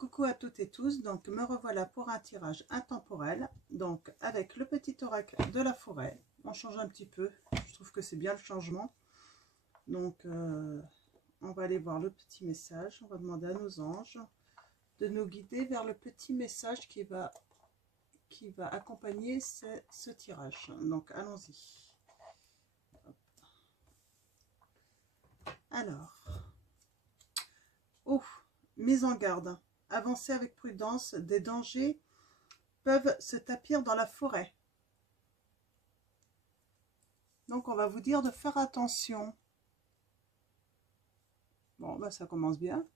Coucou à toutes et tous, donc me revoilà pour un tirage intemporel, donc avec le petit oracle de la forêt. On change un petit peu, je trouve que c'est bien le changement. Donc on va aller voir le petit message, on va demander à nos anges de nous guider vers le petit message qui va accompagner ce tirage. Donc allons-y. Alors, mise en garde. Avancez avec prudence, des dangers peuvent se tapir dans la forêt. Donc on va vous dire de faire attention. Bon, bah ça commence bien.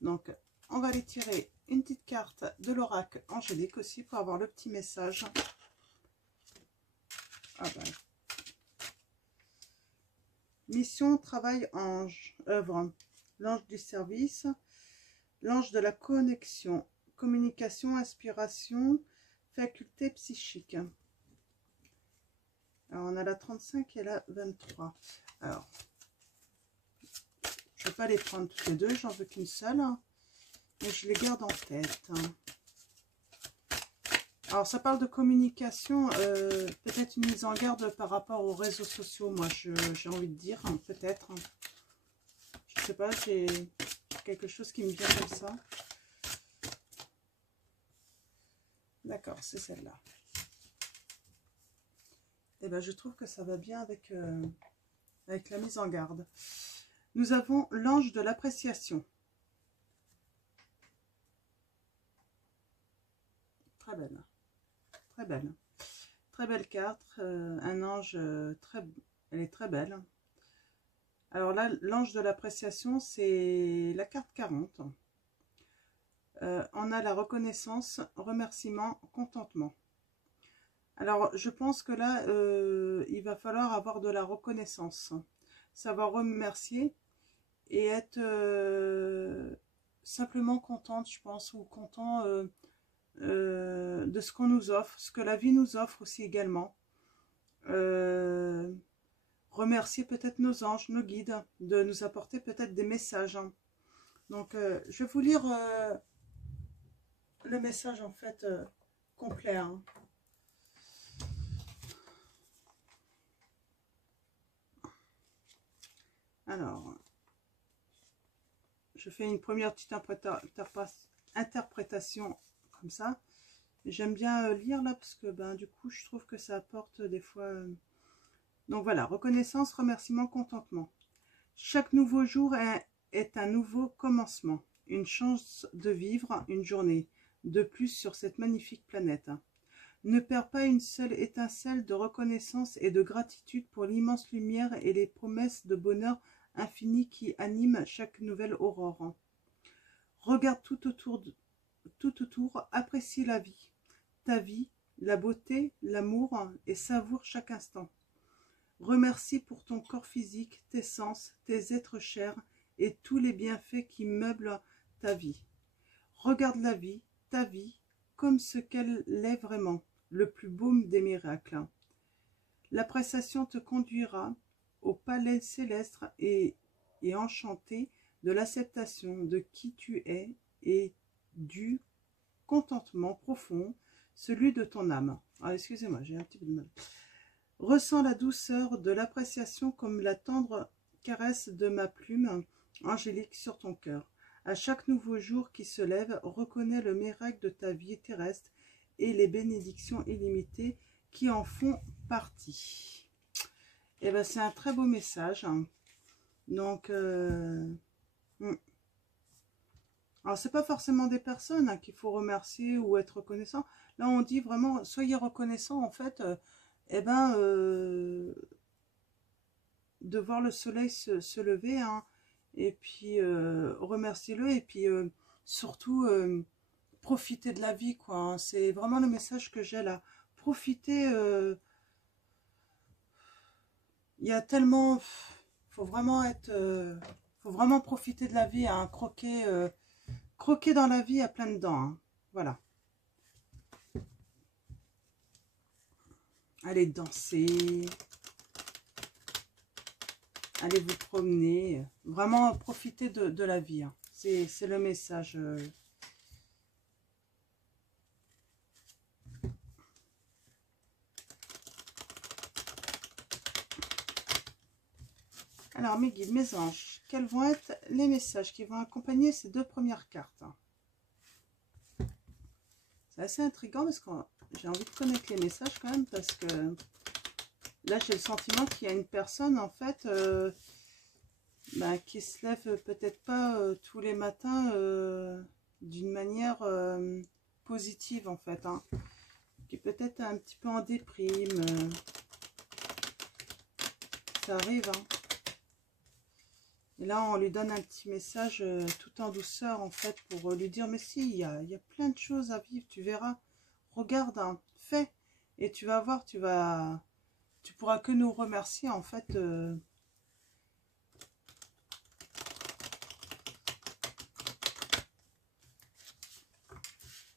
Donc on va aller tirer une petite carte de l'oracle angélique aussi pour avoir le petit message. Ah bah. Mission, travail, ange, œuvre. L'ange du service, l'ange de la connexion, communication, inspiration, faculté psychique. Alors, on a la 35 et la 23. Alors, je ne vais pas les prendre toutes les deux, j'en veux qu'une seule. Mais je les garde en tête. Alors, ça parle de communication, peut-être une mise en garde par rapport aux réseaux sociaux, moi, j'ai envie de dire, peut-être. Je ne sais pas, j'ai quelque chose qui me vient comme ça. D'accord, c'est celle-là. Et ben, je trouve que ça va bien avec, avec la mise en garde. Nous avons l'ange de l'appréciation. Très belle. Très belle. Très belle carte. Un ange, elle est très belle. Alors là, l'ange de l'appréciation, c'est la carte 40. On a la reconnaissance, remerciement, contentement. Alors, je pense que là, il va falloir avoir de la reconnaissance. Savoir remercier et être simplement contente, je pense, ou content de ce qu'on nous offre, ce que la vie nous offre aussi également. Remercier peut-être nos anges, nos guides, de nous apporter peut-être des messages. Donc, je vais vous lire le message en fait complet. Alors, je fais une première petite interprétation comme ça. J'aime bien lire là parce que ben, du coup, je trouve que ça apporte des fois... Donc voilà, reconnaissance, remerciement, contentement. Chaque nouveau jour est un nouveau commencement, une chance de vivre une journée de plus sur cette magnifique planète. Ne perds pas une seule étincelle de reconnaissance et de gratitude pour l'immense lumière et les promesses de bonheur infini qui animent chaque nouvelle aurore. Regarde tout autour, apprécie la vie, ta vie, la beauté, l'amour et savoure chaque instant. Remercie pour ton corps physique, tes sens, tes êtres chers et tous les bienfaits qui meublent ta vie. Regarde la vie, ta vie, comme ce qu'elle est vraiment, le plus beau des miracles. L'appréciation te conduira au palais céleste et enchanté de l'acceptation de qui tu es et du contentement profond, celui de ton âme. Ah, excusez-moi, j'ai un petit peu de mal. Ressens la douceur de l'appréciation comme la tendre caresse de ma plume angélique sur ton cœur. À chaque nouveau jour qui se lève, reconnais le miracle de ta vie terrestre et les bénédictions illimitées qui en font partie. Et ben, c'est un très beau message. Donc, alors c'est pas forcément des personnes qu'il faut remercier ou être reconnaissant. Là, on dit vraiment, soyez reconnaissants en fait. De voir le soleil se lever, et puis remerciez-le, et puis surtout profitez de la vie, quoi. C'est vraiment le message que j'ai là. Profitez, il y a tellement, faut vraiment profiter de la vie, croquer dans la vie à pleines dents, voilà. Allez danser, allez vous promener, vraiment profiter de la vie. C'est le message Alors, mes guides, mes anges, quels vont être les messages qui vont accompagner ces deux premières cartes? C'est assez intriguant parce que j'ai envie de connaître les messages quand même, parce que là, j'ai le sentiment qu'il y a une personne, en fait, qui se lève peut-être pas tous les matins d'une manière positive, en fait, hein, qui est peut-être un petit peu en déprime. Ça arrive, hein. Et là, on lui donne un petit message tout en douceur, en fait, pour lui dire, mais si, il y a plein de choses à vivre, tu verras. Regarde, hein, fais. Et tu vas voir, tu pourras que nous remercier, en fait.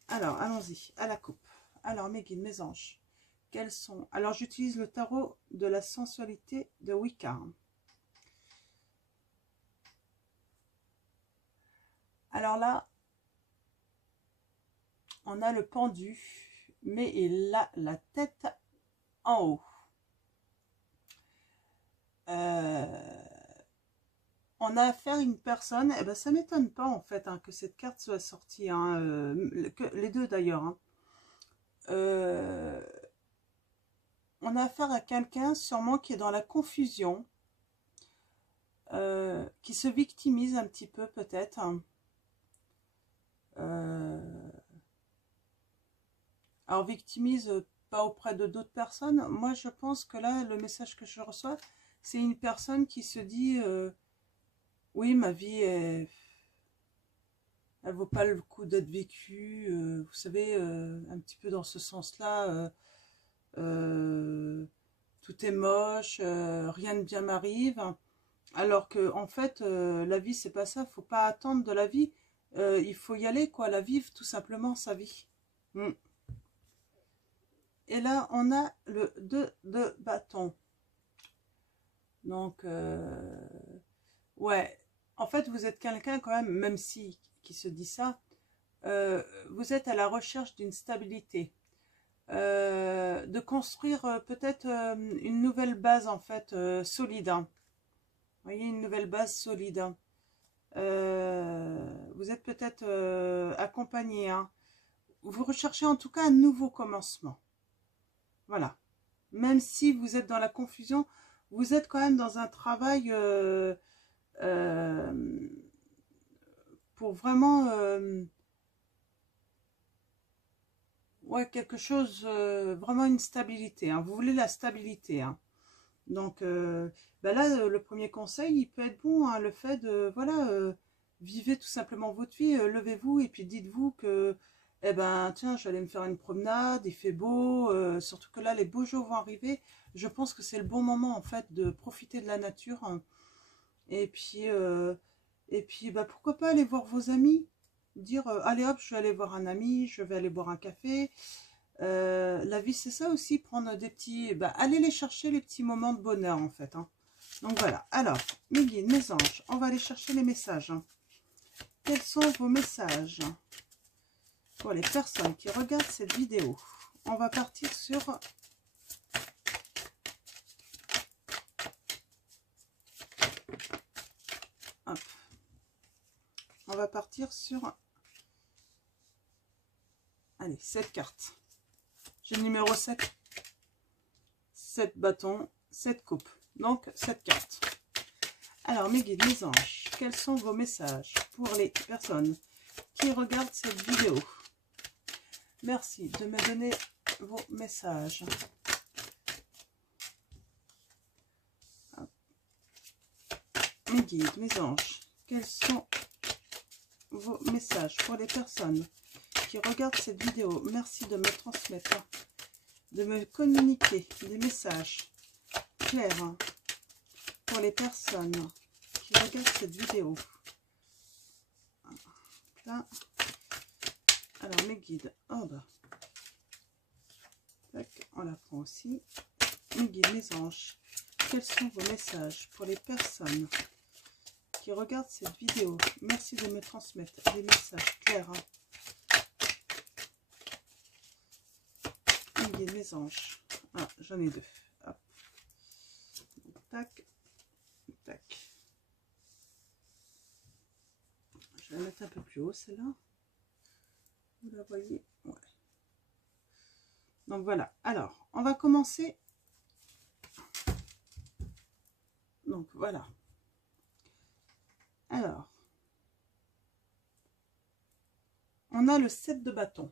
Alors, allons-y, à la coupe. Alors, mes guides, mes anges, quels sont... Alors, j'utilise le tarot de la sensualité de Wicca. Alors là, on a le pendu, mais il a la tête en haut. On a affaire à une personne, et ben ça m'étonne pas en fait hein, que cette carte soit sortie, hein, que les deux d'ailleurs. Hein. On a affaire à quelqu'un sûrement qui est dans la confusion, qui se victimise un petit peu peut-être. Alors victimise pas auprès de d'autres personnes. Moi je pense que là le message que je reçois, c'est une personne qui se dit oui ma vie elle vaut pas le coup d'être vécue, vous savez un petit peu dans ce sens-là. Tout est moche, rien de bien m'arrive. Alors que en fait, la vie c'est pas ça. Faut pas attendre de la vie. Il faut y aller quoi, la vivre tout simplement sa vie. Et là on a le 2 de bâton. Donc ouais. En fait vous êtes quelqu'un quand même si qui se dit ça, vous êtes à la recherche d'une stabilité. De construire peut-être une nouvelle base en fait solide. Hein. Vous voyez, une nouvelle base solide. Hein. Vous êtes peut-être accompagné. Hein. Vous recherchez en tout cas un nouveau commencement. Voilà. Même si vous êtes dans la confusion, vous êtes quand même dans un travail pour vraiment... ouais, quelque chose, vraiment une stabilité. Hein. Vous voulez la stabilité. Hein. Donc, là, le premier conseil, il peut être bon. Hein, le fait de, voilà, vivez tout simplement votre vie. Levez-vous et puis dites-vous que, eh ben, tiens, je vais aller me faire une promenade, il fait beau. Surtout que là, les beaux jours vont arriver. Je pense que c'est le bon moment, en fait, de profiter de la nature. Hein. Et puis, pourquoi pas aller voir vos amis. Dire, allez hop, je vais aller voir un ami, je vais aller boire un café. La vie, c'est ça aussi, prendre des petits... aller les chercher, les petits moments de bonheur, en fait. Hein. Donc, voilà. Alors, mes guides, mes anges, on va aller chercher les messages. Hein. Quels sont vos messages pour les personnes qui regardent cette vidéo? On va partir sur... Hop. On va partir sur... Allez, 7 cartes. J'ai le numéro 7. 7 bâtons, 7 coupes. Donc, 7 cartes. Alors, mes guides, mes anges, quels sont vos messages pour les personnes qui regardent cette vidéo? Merci de me donner vos messages. Hop. Mes guides, mes anges, quels sont vos messages pour les personnes qui regardent cette vidéo? Merci de me transmettre, de me communiquer des messages clairs pour les personnes qui regardent cette vidéo. Là. Alors mes guides, oh bah. Tac, on la prend aussi. Mes guides, mes anges, quels sont vos messages pour les personnes qui regardent cette vidéo? Merci de me transmettre des messages clairs. Mes guides, mes anges. Ah, j'en ai deux. Hop. Tac, Tac. Je vais la mettre un peu plus haut, celle-là. Vous la voyez? Ouais. Donc voilà. Alors, on va commencer. Donc voilà. Alors, on a le 7 de bâton.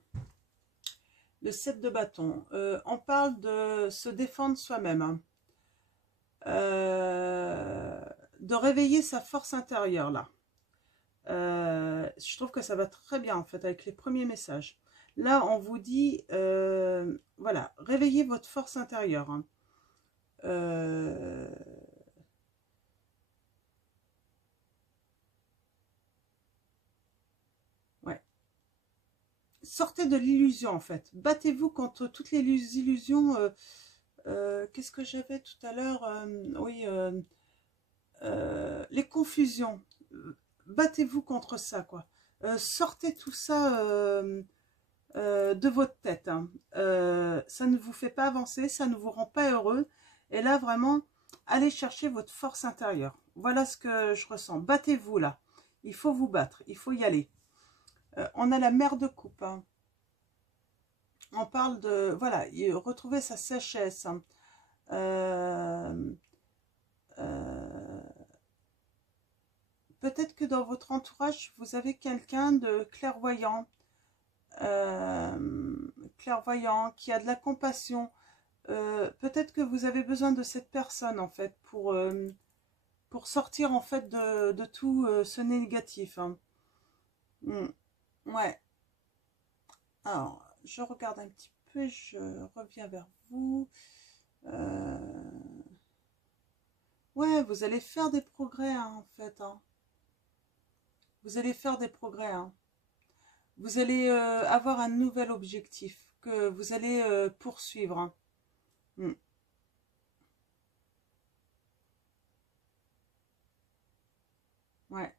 Le 7 de bâton. On parle de se défendre soi-même. Hein. De réveiller sa force intérieure, là. Je trouve que ça va très bien, en fait, avec les premiers messages. Là, on vous dit, voilà, réveillez votre force intérieure. Hein. Ouais. Sortez de l'illusion, en fait. Battez-vous contre toutes les illusions. Qu'est-ce que j'avais tout à l'heure? Oui, les confusions. Battez-vous contre ça, quoi. Sortez tout ça de votre tête. Hein. Ça ne vous fait pas avancer, ça ne vous rend pas heureux. Et là, vraiment, allez chercher votre force intérieure. Voilà ce que je ressens. Battez-vous, là. Il faut vous battre, il faut y aller. On a la mère de coupe. Hein. On parle de, voilà, retrouver sa sagesse. Hein. Peut-être que dans votre entourage, vous avez quelqu'un de clairvoyant, clairvoyant, qui a de la compassion. Peut-être que vous avez besoin de cette personne, en fait, pour sortir, en fait, de tout ce négatif. Hein. Ouais. Alors, je regarde un petit peu, je reviens vers vous. Ouais, vous allez faire des progrès, hein, en fait. Hein. Vous allez faire des progrès. Hein. Vous allez avoir un nouvel objectif que vous allez poursuivre. Hein. Ouais.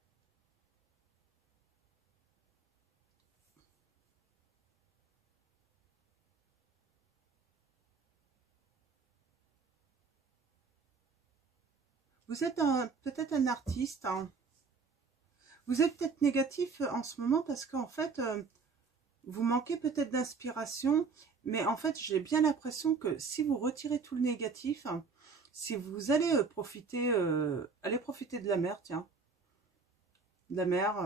Vous êtes peut-être un artiste. Hein. Vous êtes peut-être négatif en ce moment parce qu'en fait, vous manquez peut-être d'inspiration. Mais en fait, j'ai bien l'impression que si vous retirez tout le négatif, hein, si vous allez allez profiter de la mer, tiens. De la mer,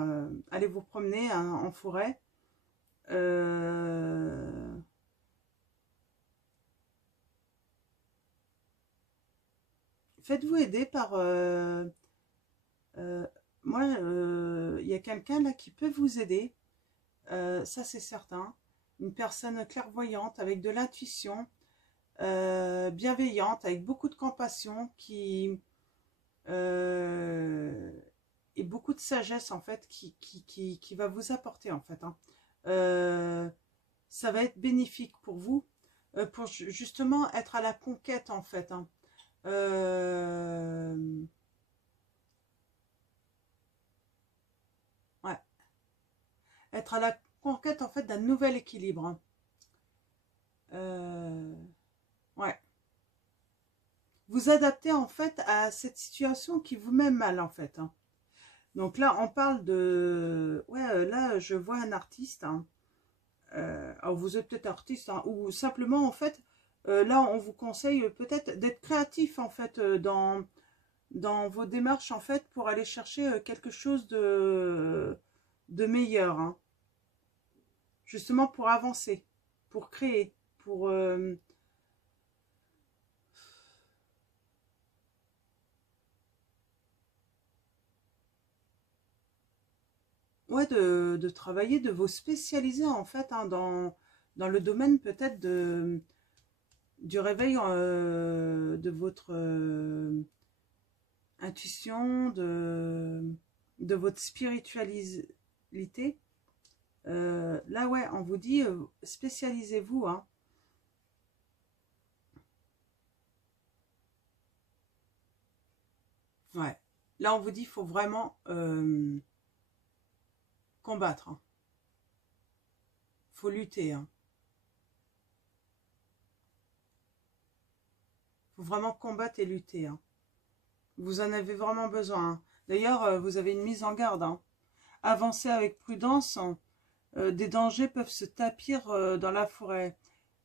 allez vous promener hein, en forêt. Faites-vous aider par... moi, il y a quelqu'un là qui peut vous aider. Ça, c'est certain. Une personne clairvoyante, avec de l'intuition, bienveillante, avec beaucoup de compassion, et beaucoup de sagesse, en fait, qui va vous apporter, en fait. Hein. Ça va être bénéfique pour vous, pour justement être à la conquête, en fait. Hein. Ouais. Être à la conquête, en fait, d'un nouvel équilibre. Hein. Ouais. Vous adapter, en fait, à cette situation qui vous met mal, en fait. Hein. Donc là, on parle de... Ouais, là, je vois un artiste. Hein. Alors, vous êtes peut-être artiste, hein, ou simplement, en fait, là, on vous conseille peut-être d'être créatif, en fait, dans vos démarches, en fait, pour aller chercher quelque chose de meilleur. Hein. Justement, pour avancer, pour créer, pour... ouais, de travailler, de vous spécialiser, en fait, hein, dans le domaine peut-être du réveil de votre intuition, de votre spiritualité. Là, ouais, on vous dit, spécialisez-vous. Hein. Ouais. Là, on vous dit, il faut vraiment combattre. Hein. Faut lutter. Hein. Faut vraiment combattre et lutter. Hein. Vous en avez vraiment besoin. Hein. D'ailleurs, vous avez une mise en garde. Hein. Avancez avec prudence. Hein. Des dangers peuvent se tapir dans la forêt.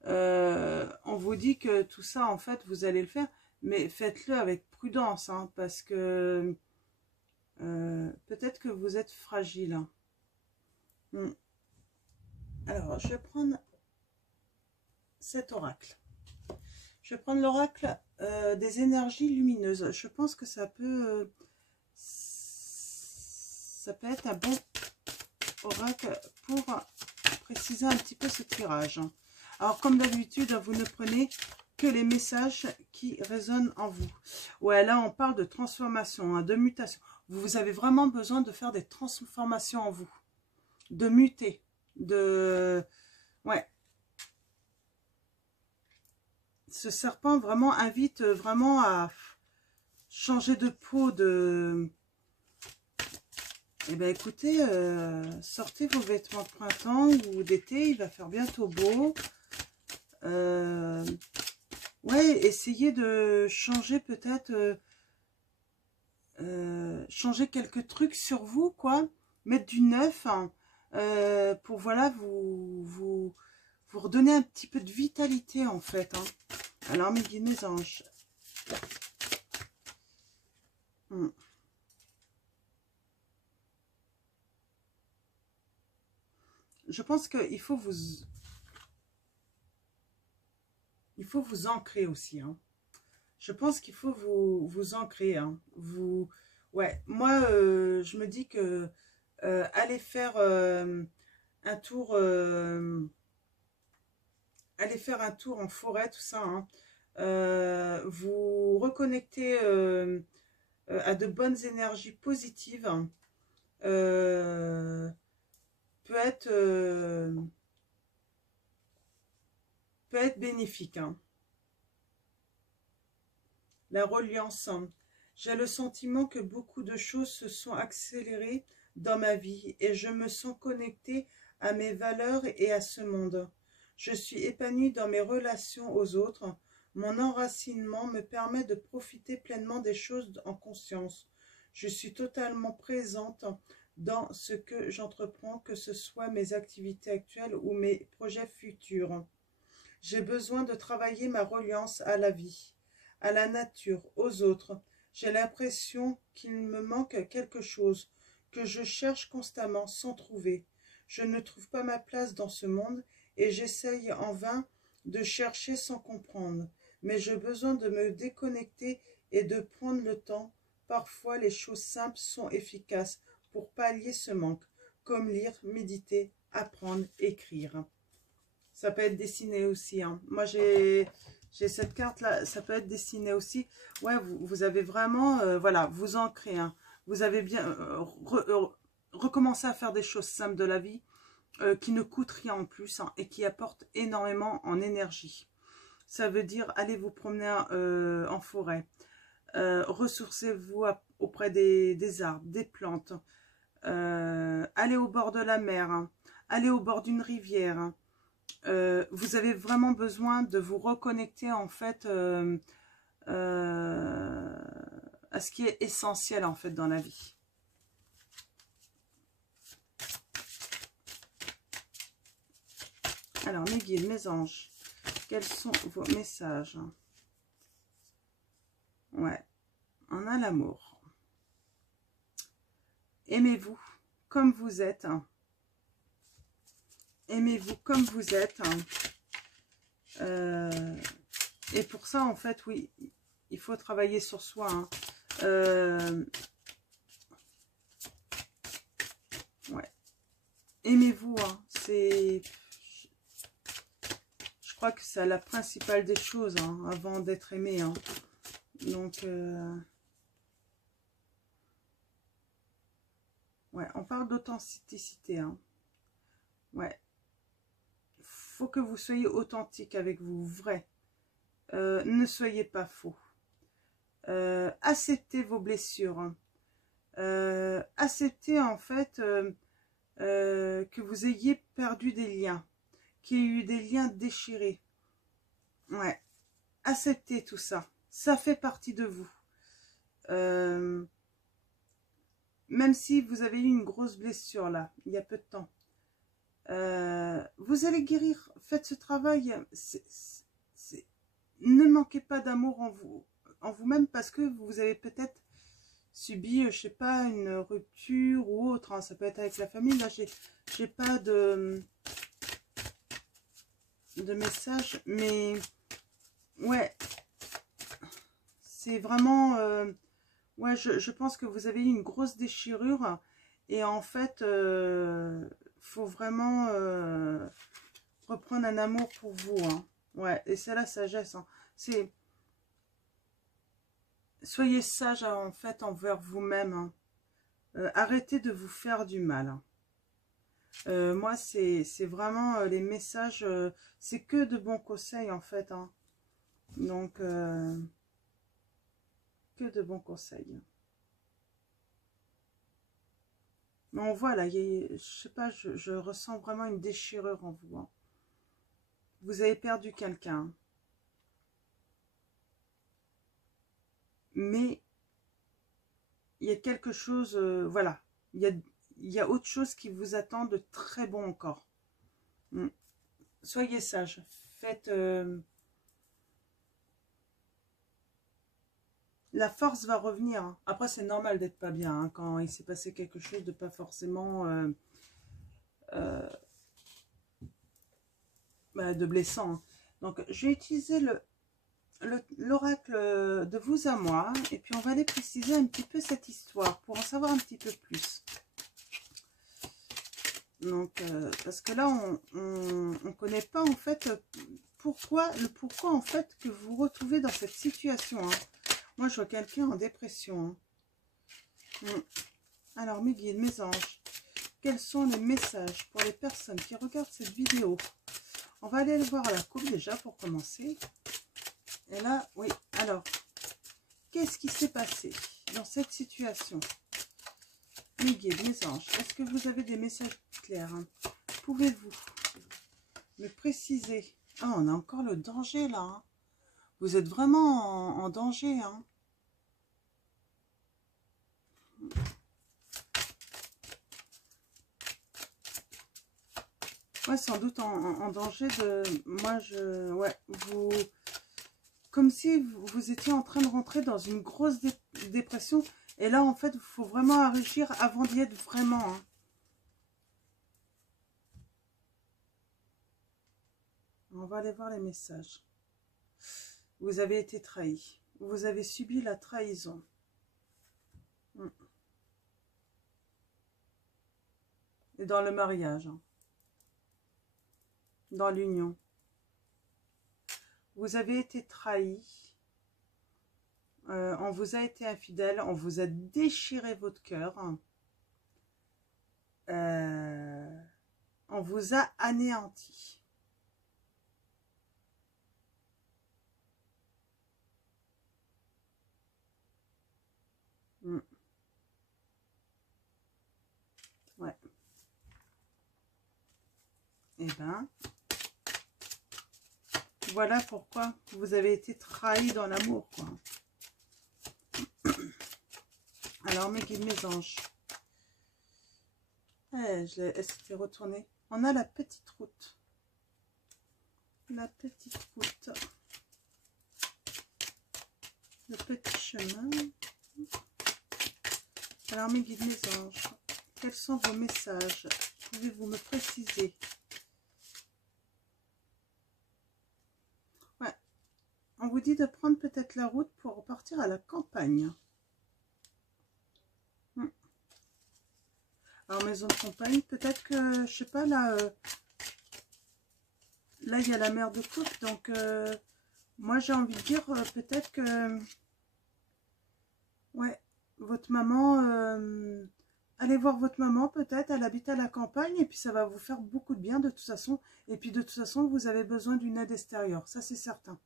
On vous dit que tout ça, en fait, vous allez le faire. Mais faites-le avec prudence. Hein, parce que peut-être que vous êtes fragile. Hein. Alors, je vais prendre cet oracle. Je vais prendre l'oracle des énergies lumineuses. Je pense que ça peut être un bon oracle pour préciser un petit peu ce tirage. Alors, comme d'habitude, vous ne prenez que les messages qui résonnent en vous. Ouais, là, on parle de transformation, hein, de mutation. Vous avez vraiment besoin de faire des transformations en vous. De muter. Ouais. Ce serpent vraiment invite vraiment à changer de peau, Eh bien, écoutez, sortez vos vêtements de printemps ou d'été, il va faire bientôt beau. Ouais, essayez de changer peut-être, changer quelques trucs sur vous, quoi. Mettre du neuf, hein, pour, voilà, vous redonner un petit peu de vitalité, en fait. Hein. Alors, mes guides, mes anges. Je pense qu'il faut vous ancrer aussi. Hein. Je pense qu'il faut vous ancrer. Hein. Ouais, moi, je me dis que aller faire un tour, en forêt, tout ça, hein, vous reconnecter à de bonnes énergies positives, hein, peut être bénéfique. Hein. La reliance. Hein. J'ai le sentiment que beaucoup de choses se sont accélérées dans ma vie et je me sens connectée à mes valeurs et à ce monde. Je suis épanouie dans mes relations aux autres. Mon enracinement me permet de profiter pleinement des choses en conscience. Je suis totalement présente dans ce que j'entreprends, que ce soit mes activités actuelles ou mes projets futurs. J'ai besoin de travailler ma reliance à la vie, à la nature, aux autres. J'ai l'impression qu'il me manque quelque chose, que je cherche constamment sans trouver. Je ne trouve pas ma place dans ce monde et j'essaye en vain de chercher sans comprendre. Mais j'ai besoin de me déconnecter et de prendre le temps. Parfois, les choses simples sont efficaces pour pallier ce manque, comme lire, méditer, apprendre, écrire. Ça peut être dessiné aussi. Hein. Moi, j'ai cette carte-là. Ça peut être dessiné aussi. Ouais, vous avez vraiment, voilà, vous ancrez. Hein. Vous avez bien recommencé à faire des choses simples de la vie qui ne coûtent rien en plus, hein, et qui apportent énormément en énergie. Ça veut dire, allez vous promener en forêt. Ressourcez-vous auprès des arbres, des plantes. Allez au bord de la mer. Hein. Allez au bord d'une rivière. Hein. Vous avez vraiment besoin de vous reconnecter en fait à ce qui est essentiel en fait dans la vie. Alors mes guides, mes anges, quels sont vos messages? Ouais, on a l'amour. Aimez-vous comme vous êtes. Aimez-vous comme vous êtes. Et pour ça, en fait, oui, il faut travailler sur soi. Hein. Ouais. Aimez-vous. Hein. Je crois que c'est la principale des choses, hein, avant d'être aimé. Hein. Donc, ouais, on parle d'authenticité. Hein. Ouais. Faut que vous soyez authentique avec vous, vrai. Ne soyez pas faux. Acceptez vos blessures. Acceptez en fait que vous ayez perdu des liens, qu'il y ait eu des liens déchirés. Ouais. Acceptez tout ça. Ça fait partie de vous. même si vous avez eu une grosse blessure là, il y a peu de temps, vous allez guérir. Faites ce travail. Ne manquez pas d'amour en vous-même, parce que vous avez peut-être subi, je sais pas, une rupture ou autre, hein. Ça peut être avec la famille. Là, j'ai pas de message, mais ouais, c'est vraiment, ouais, je pense que vous avez eu une grosse déchirure, et en fait, faut vraiment reprendre un amour pour vous, hein. Ouais, et c'est la sagesse, hein. C'est, soyez sage, hein, en fait, envers vous-même, hein. Arrêtez de vous faire du mal, hein. Moi, c'est vraiment les messages, c'est que de bons conseils, en fait, hein. Donc, que de bons conseils. Mais on voit là, je sais pas, je ressens vraiment une déchirure en vous, hein. Vous avez perdu quelqu'un. Mais il y a quelque chose, voilà, il y a autre chose qui vous attend de très bon encore. Soyez sage, faites... la force va revenir, hein. Après, c'est normal d'être pas bien, hein, quand il s'est passé quelque chose de pas forcément de blessant, hein. Donc, je vais utiliser l'oracle de vous à moi, et puis on va aller préciser un petit peu cette histoire pour en savoir un petit peu plus. Donc, parce que là, on connaît pas en fait pourquoi en fait que vous vous retrouvez dans cette situation, hein. Moi, je vois quelqu'un en dépression, hein. Alors, mes guides, mes anges, quels sont les messages pour les personnes qui regardent cette vidéo? On va aller le voir à la coupe déjà pour commencer. Et là, oui, alors, qu'est-ce qui s'est passé dans cette situation? Mes guides, mes anges, est-ce que vous avez des messages clairs, hein? Pouvez-vous me préciser? Ah, on a encore le danger là, hein. Vous êtes vraiment en danger, hein. Ouais, sans doute en danger de... Moi, ouais, vous... Comme si vous étiez en train de rentrer dans une grosse dépression. Et là, en fait, il faut vraiment agir avant d'y être vraiment, hein. On va aller voir les messages. Vous avez été trahi. Vous avez subi la trahison. Et dans le mariage, hein. Dans l'union. Vous avez été trahi. On vous a été infidèle. On vous a déchiré votre cœur. On vous a anéanti. Ouais. Eh ben, voilà pourquoi vous avez été trahi dans l'amour, quoi. Alors, mes guides, mes anges. Elle s'était retournée. On a la petite route. La petite route. Le petit chemin. Alors, mes guides, mes anges, quels sont vos messages? Pouvez-vous me préciser? Ouais. On vous dit de prendre peut-être la route pour partir à la campagne. Alors, maison de campagne, peut-être que, je sais pas, là, là, il y a la mer de coupe, donc, moi, j'ai envie de dire, peut-être que, ouais, votre maman, allez voir votre maman, peut-être, elle habite à la campagne, et puis ça va vous faire beaucoup de bien, de toute façon, et puis de toute façon, vous avez besoin d'une aide extérieure, ça, c'est certain.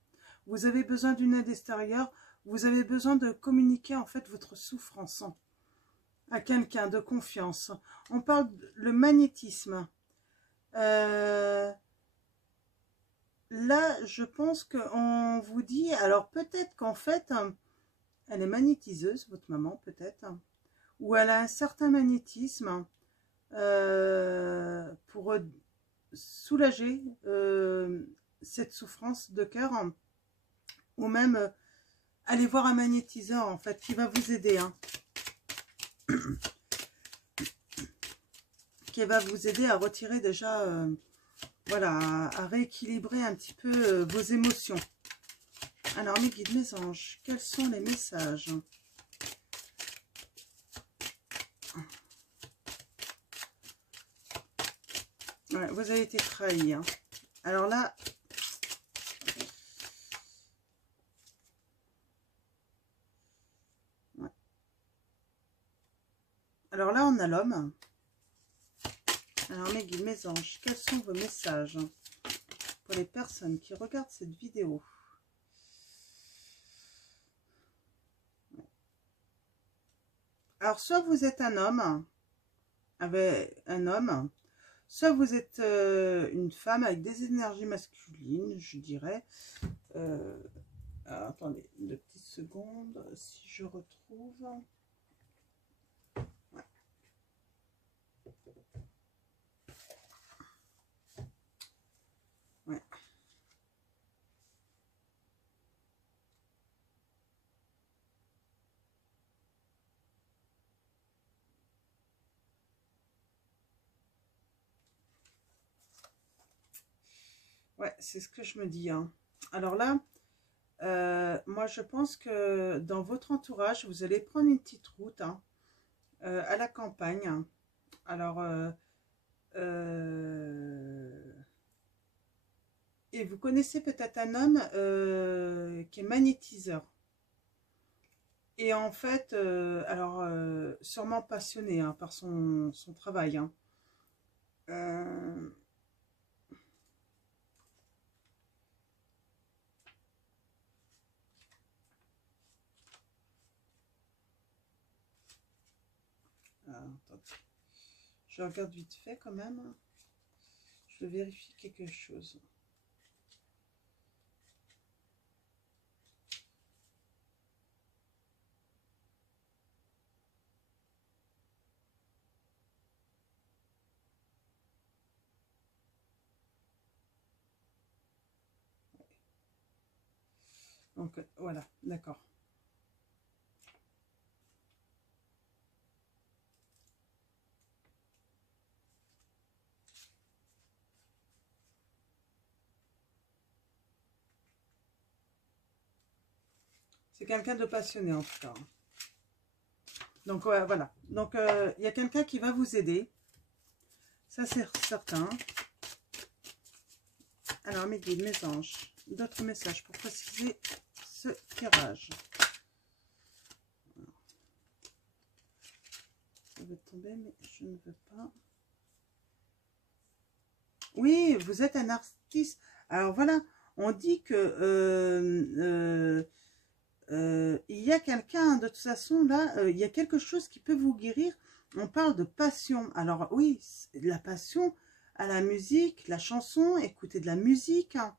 Vous avez besoin d'une aide extérieure, vous avez besoin de communiquer, en fait, votre souffrance à quelqu'un de confiance. On parle le magnétisme. Là, je pense qu'on vous dit, alors peut-être qu'en fait, Elle est magnétiseuse, votre maman, peut-être. Ou elle a un certain magnétisme pour soulager cette souffrance de cœur. Ou même aller voir un magnétiseur, en fait, qui va vous aider. Hein. Qui va vous aider à retirer déjà, voilà, à rééquilibrer un petit peu vos émotions. Alors, mes guides, mes anges, quels sont les messages? Ouais, vous avez été trahi. Hein. Alors là, ouais. Alors là, on a l'homme. Alors, mes guides, mes anges, quels sont vos messages pour les personnes qui regardent cette vidéo? Alors, soit vous êtes un homme, soit vous êtes une femme avec des énergies masculines, je dirais. Alors, attendez, une petite seconde, si je retrouve... Ouais. Ouais. Ouais, c'est ce que je me dis. Hein. Alors là, moi je pense que dans votre entourage, vous allez prendre une petite route hein, à la campagne. Alors, et vous connaissez peut-être un homme qui est magnétiseur. Et en fait, alors, sûrement passionné hein, par son travail. Hein. Attendez. Je regarde vite fait quand même. Je vérifie quelque chose. Donc voilà, d'accord. C'est quelqu'un de passionné en tout cas. Donc ouais, voilà. Donc il y a quelqu'un qui va vous aider. Ça c'est certain. Alors mes guides, mes anges, d'autres messages pour préciser ce tirage. Ça va tomber, mais je ne veux pas. Oui, vous êtes un artiste. Alors voilà, on dit que il y a quelqu'un, de toute façon, là, il y a quelque chose qui peut vous guérir. On parle de passion. Alors oui, la passion à la musique, la chanson, écouter de la musique. Hein.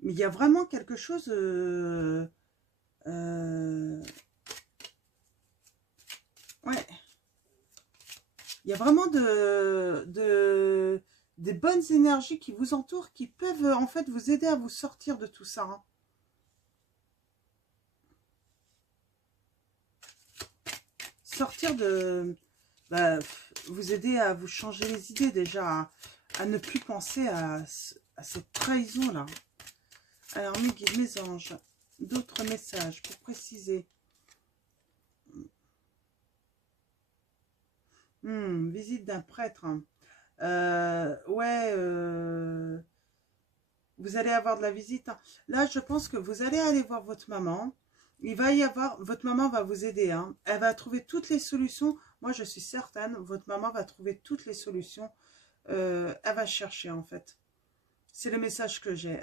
Mais il y a vraiment quelque chose... ouais. Il y a vraiment des bonnes énergies qui vous entourent, qui peuvent en fait vous aider à vous sortir de tout ça. Hein. Sortir de... Bah, vous aider à vous changer les idées déjà, à ne plus penser à cette trahison-là. Alors, mes guides, mes anges, d'autres messages pour préciser. Visite d'un prêtre. Hein. Ouais, vous allez avoir de la visite. Hein. Là, je pense que vous allez aller voir votre maman. Il va y avoir, votre maman va vous aider. Hein. Elle va trouver toutes les solutions. Moi, je suis certaine, votre maman va trouver toutes les solutions. Elle va chercher, en fait. C'est le message que j'ai.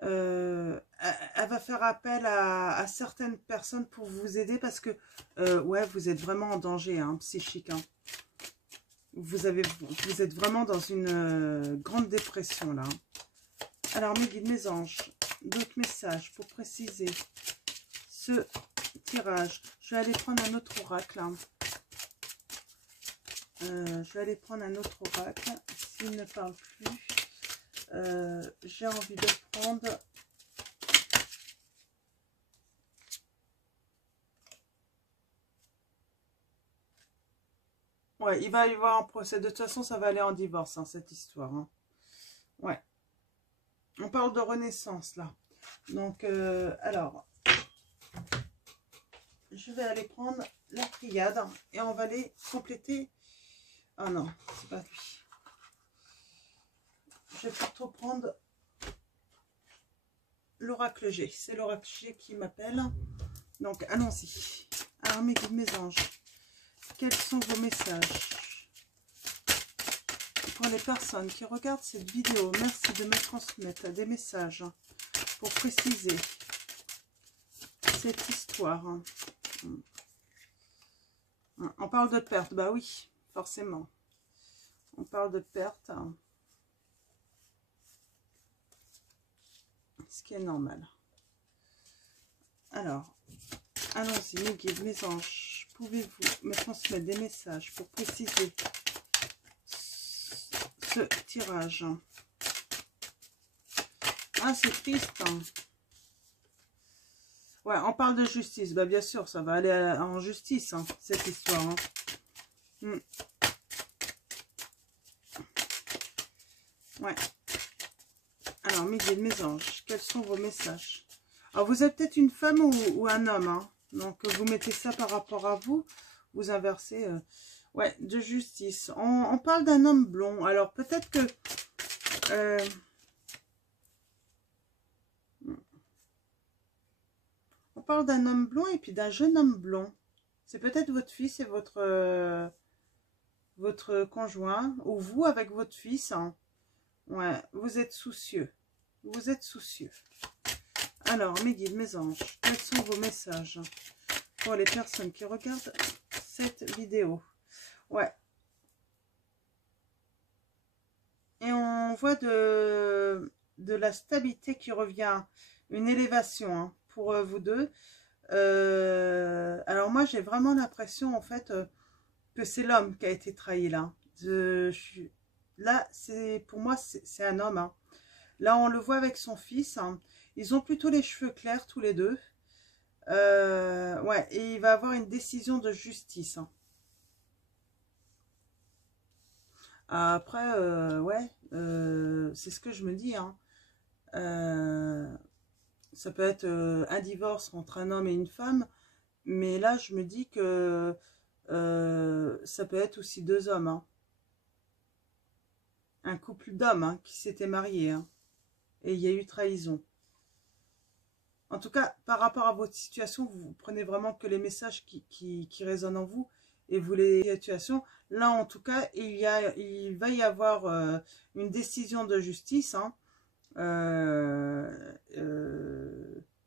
Elle va faire appel à certaines personnes pour vous aider parce que, ouais, vous êtes vraiment en danger, hein, psychique. Hein. Vous êtes vraiment dans une grande dépression, là. Alors, mes guides, mes anges, d'autres messages pour préciser ce tirage? Je vais aller prendre un autre oracle. Hein. Je vais aller prendre un autre oracle. S'il ne parle plus, j'ai envie de prendre... Ouais, il va y avoir un procès. De toute façon, ça va aller en divorce, hein, cette histoire. Hein. Ouais. On parle de renaissance, là. Donc, alors, je vais aller prendre la triade et on va aller compléter. Ah non, c'est pas lui. Je vais plutôt prendre l'oracle G. C'est l'oracle G qui m'appelle. Donc, allons-y. Alors, mes guides, mes anges, quels sont vos messages pour les personnes qui regardent cette vidéo? Merci de me transmettre des messages pour préciser cette histoire. On parle de perte, bah oui, forcément. On parle de perte. Ce qui est normal. Alors, allons-y, mes guides, mes anges. Pouvez-vous me transmettre des messages pour préciser ce tirage? Ah, c'est triste. Hein. Ouais, on parle de justice. Bah, bien sûr, ça va aller en justice, hein, cette histoire. Hein. Ouais. Alors, mes guides, mes anges, quels sont vos messages? Alors, vous êtes peut-être une femme ou un homme. Hein. Donc, vous mettez ça par rapport à vous. Vous inversez. Ouais, de justice. On parle d'un homme blond. Alors, peut-être que... on parle d'un homme blond et puis d'un jeune homme blond. C'est peut-être votre fils et votre conjoint. Ou vous avec votre fils. Hein. Ouais, vous êtes soucieux. Vous êtes soucieux. Alors, mes guides, mes anges, quels sont vos messages pour les personnes qui regardent cette vidéo? Ouais. Et on voit de la stabilité qui revient, une élévation hein, pour vous deux. Alors moi, j'ai vraiment l'impression, en fait, que c'est l'homme qui a été trahi là. Là, pour moi, c'est un homme. Hein. Là, on le voit avec son fils. Hein. Ils ont plutôt les cheveux clairs, tous les deux. Ouais, et il va avoir une décision de justice. Hein. Après, ouais, c'est ce que je me dis. Hein. Ça peut être un divorce entre un homme et une femme. Mais là, je me dis que ça peut être aussi deux hommes. Hein. Un couple d'hommes hein, qui s'étaient mariés. Hein. Et il y a eu trahison. En tout cas, par rapport à votre situation, vous prenez vraiment que les messages qui résonnent en vous et vous les situations. Là, en tout cas, il va y avoir une décision de justice hein,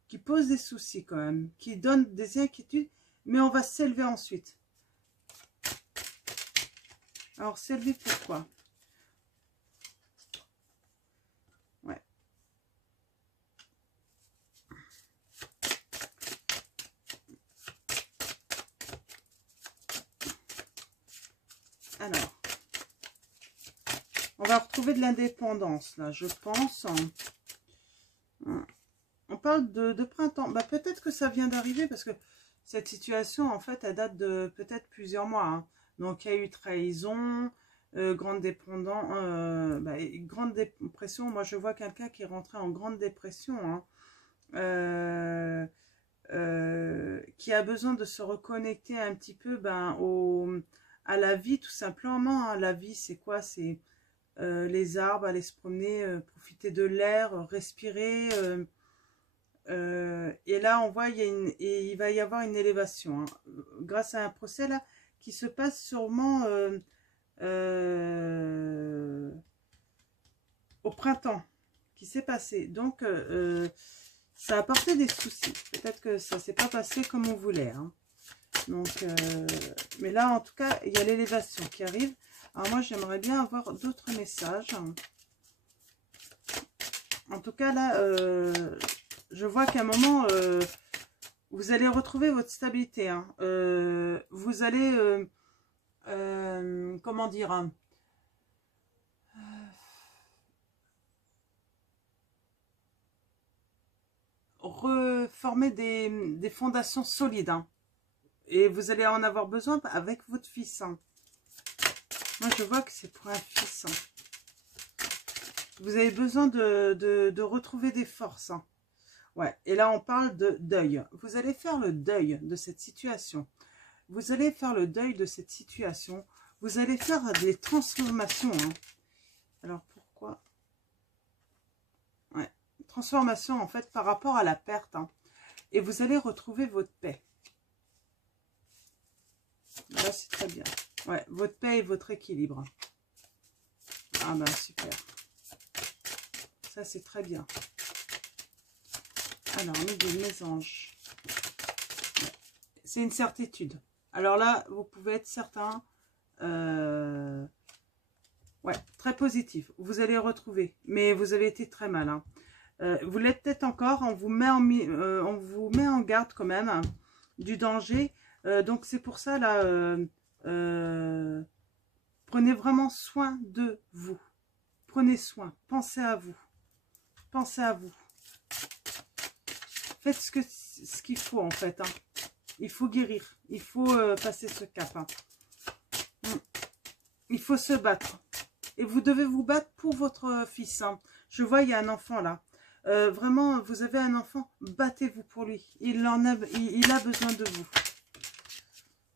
qui pose des soucis quand même, qui donne des inquiétudes, mais on va s'élever ensuite. Alors, s'élever pourquoi? Ouais. Alors, on va retrouver de l'indépendance, là, je pense. On parle de printemps. Bah, peut-être que ça vient d'arriver, parce que cette situation, en fait, elle date de peut-être plusieurs mois. Hein. Donc, il y a eu trahison, grande dépression. Moi, je vois quelqu'un qui est rentré en grande dépression. Hein. Qui a besoin de se reconnecter un petit peu à la vie, tout simplement. Hein. La vie, c'est quoi? C'est les arbres, aller se promener, profiter de l'air, respirer. Et là, on voit, il va y avoir une élévation. Hein, grâce à un procès là qui se passe sûrement au printemps, qui s'est passé. Donc, ça a apporté des soucis. Peut-être que ça ne s'est pas passé comme on voulait. Hein. Donc, mais là, en tout cas, il y a l'élévation qui arrive. Alors moi, j'aimerais bien avoir d'autres messages. En tout cas, là, je vois qu'à un moment, vous allez retrouver votre stabilité. Hein. Vous allez, comment dire, hein, reformer des fondations solides. Hein. Et vous allez en avoir besoin avec votre fils. Hein. Moi, je vois que c'est pour un fils. Hein. Vous avez besoin de retrouver des forces. Hein. Ouais. Et là, on parle de deuil. Vous allez faire le deuil de cette situation. Vous allez faire le deuil de cette situation. Vous allez faire des transformations. Hein. Alors, pourquoi? Ouais. Transformation, en fait, par rapport à la perte. Hein. Et vous allez retrouver votre paix. Là, c'est très bien. Ouais, votre paix et votre équilibre. Ah ben, super. Ça, c'est très bien. Alors, mes anges. Ouais. C'est une certitude. Alors là, vous pouvez être certain. Ouais, très positif. Vous allez retrouver. Mais vous avez été très mal. Hein. Vous l'êtes peut-être encore. On vous met en garde quand même hein, du danger. Donc, c'est pour ça, là, prenez vraiment soin de vous. Prenez soin. Pensez à vous. Pensez à vous. Faites ce qu'il faut, en fait. Hein. Il faut guérir. Il faut passer ce cap. Hein. Il faut se battre. Et vous devez vous battre pour votre fils. Hein. Je vois, il y a un enfant là. Vraiment, vous avez un enfant, battez-vous pour lui. Il a besoin de vous.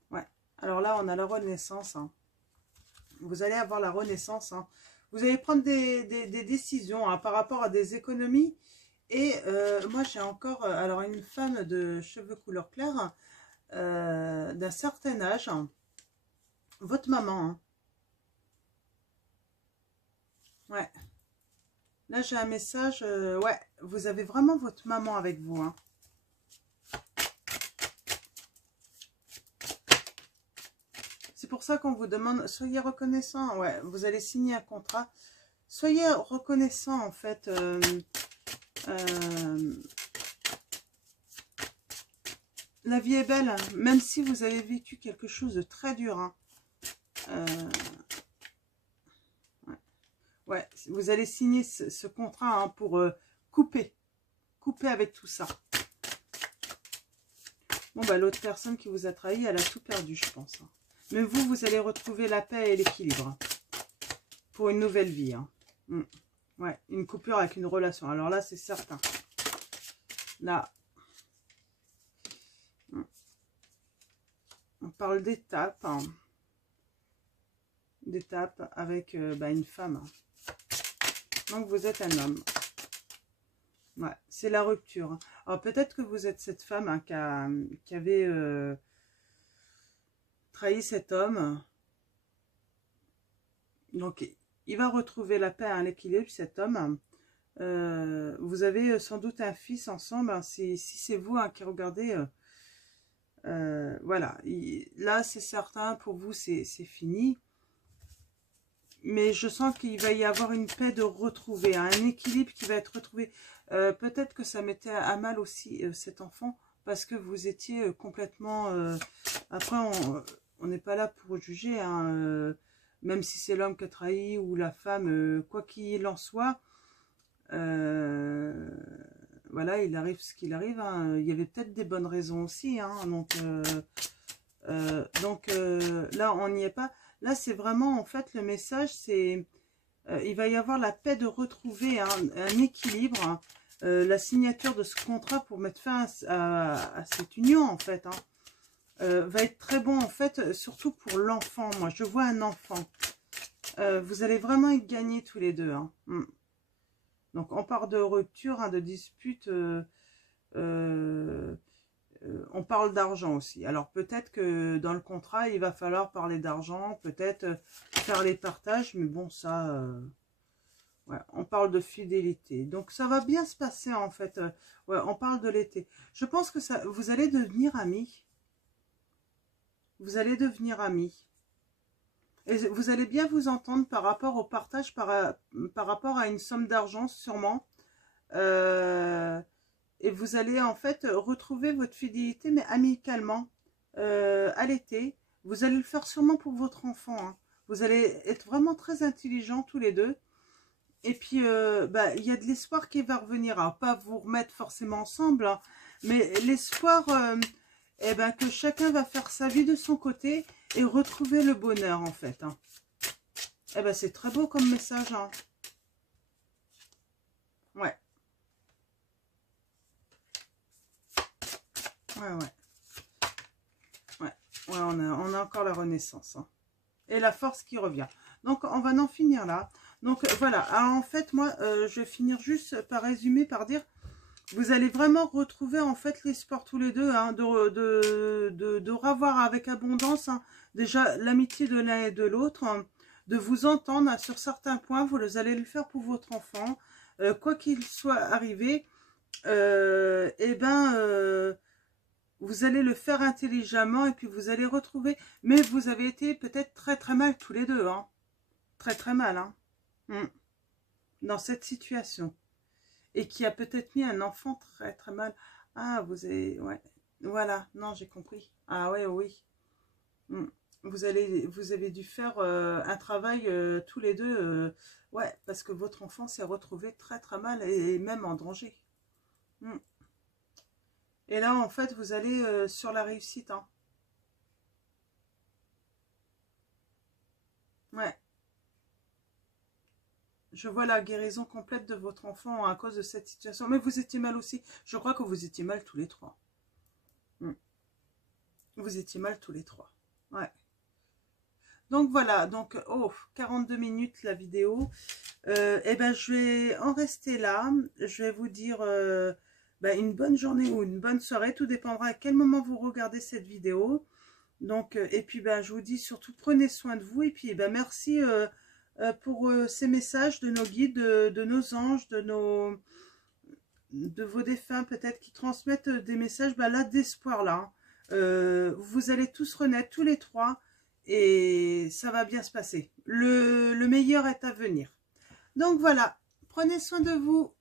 Ouais. Alors là, on a la renaissance. Hein. Vous allez avoir la renaissance. Hein. Vous allez prendre des décisions hein, par rapport à des économies. Et moi, j'ai encore alors une femme de cheveux couleur claire d'un certain âge. Hein. Votre maman. Hein. Ouais. Là, j'ai un message. Ouais, vous avez vraiment votre maman avec vous. Hein. C'est pour ça qu'on vous demande, soyez reconnaissant. Ouais, vous allez signer un contrat. Soyez reconnaissant, en fait. La vie est belle, même si vous avez vécu quelque chose de très dur. Hein. Ouais, vous allez signer ce contrat hein, pour couper avec tout ça. Bon, bah l'autre personne qui vous a trahi, elle a tout perdu, je pense. Hein. Mais vous, vous allez retrouver la paix et l'équilibre pour une nouvelle vie. Hein. Ouais, une coupure avec une relation. Alors là, c'est certain. Là, on parle d'étapes. Hein. D'étapes avec une femme. Hein. Donc, vous êtes un homme. Ouais, c'est la rupture. Alors, peut-être que vous êtes cette femme hein, qui avait trahi cet homme. Donc, il va retrouver la paix et l'équilibre, cet homme. Vous avez sans doute un fils ensemble. Hein, si c'est vous hein, qui regardez, voilà. Là, c'est certain, pour vous, c'est fini. Mais je sens qu'il va y avoir une paix de retrouver, hein, un équilibre qui va être retrouvé. Peut-être que ça mettait à mal aussi cet enfant, parce que vous étiez complètement... après, on n'est pas là pour juger, hein, même si c'est l'homme qui a trahi ou la femme, quoi qu'il en soit. Voilà, il arrive ce qu'il arrive. Hein. Il y avait peut-être des bonnes raisons aussi. Hein, donc là, on n'y est pas. Là, c'est vraiment, en fait, le message, c'est... il va y avoir la paix de retrouver un équilibre, hein, la signature de ce contrat pour mettre fin à cette union, en fait. Hein, va être très bon, en fait, surtout pour l'enfant. Moi, je vois un enfant. Vous allez vraiment y gagner tous les deux. Hein. Donc, on part de rupture, hein, de dispute... on parle d'argent aussi. Alors peut-être que dans le contrat, il va falloir parler d'argent, peut-être faire les partages, mais bon, ça, ouais, on parle de fidélité. Donc ça va bien se passer en fait. Ouais, on parle de l'été. Je pense que ça, vous allez devenir amis. Vous allez devenir amis. Et vous allez bien vous entendre par rapport au partage, par rapport à une somme d'argent sûrement. Et vous allez en fait retrouver votre fidélité, mais amicalement, à l'été. Vous allez le faire sûrement pour votre enfant, hein. Vous allez être vraiment très intelligents tous les deux. Et puis, il y a de l'espoir qui va revenir. Alors, pas vous remettre forcément ensemble, hein, mais l'espoir que chacun va faire sa vie de son côté et retrouver le bonheur, en fait. Hein. C'est très beau comme message. Hein. Ouais. Ouais. Ouais, on a encore la renaissance. Hein. Et la force qui revient. Donc, on va en finir là. Donc, voilà. Alors, en fait, moi, je vais finir juste par résumer, par dire, vous allez vraiment retrouver, en fait, l'espoir tous les deux, hein, de revoir avec abondance, hein, déjà, l'amitié de l'un et de l'autre, hein, de vous entendre, hein, sur certains points, vous allez le faire pour votre enfant, quoi qu'il soit arrivé, vous allez le faire intelligemment et puis vous allez retrouver. Mais vous avez été peut-être très très mal tous les deux. Hein. Très très mal. Hein. Dans cette situation. Et qui a peut-être mis un enfant très très mal. Ah, vous avez... Ouais. Voilà. Non, j'ai compris. Ah ouais, oui. Vous avez dû faire un travail tous les deux. Ouais, parce que votre enfant s'est retrouvé très très mal et même en danger. Et là, en fait, vous allez sur la réussite. Hein. Ouais. Je vois la guérison complète de votre enfant à cause de cette situation. Mais vous étiez mal aussi. Je crois que vous étiez mal tous les trois. Vous étiez mal tous les trois. Ouais. Donc voilà. Donc, 42 minutes la vidéo. Je vais en rester là. Je vais vous dire... une bonne journée ou une bonne soirée, tout dépendra à quel moment vous regardez cette vidéo. Donc, et puis je vous dis surtout prenez soin de vous et puis merci pour ces messages de nos guides, de nos anges, de vos défunts peut-être qui transmettent des messages là d'espoir là. Vous allez tous renaître tous les trois et ça va bien se passer. Le meilleur est à venir. Donc voilà, prenez soin de vous.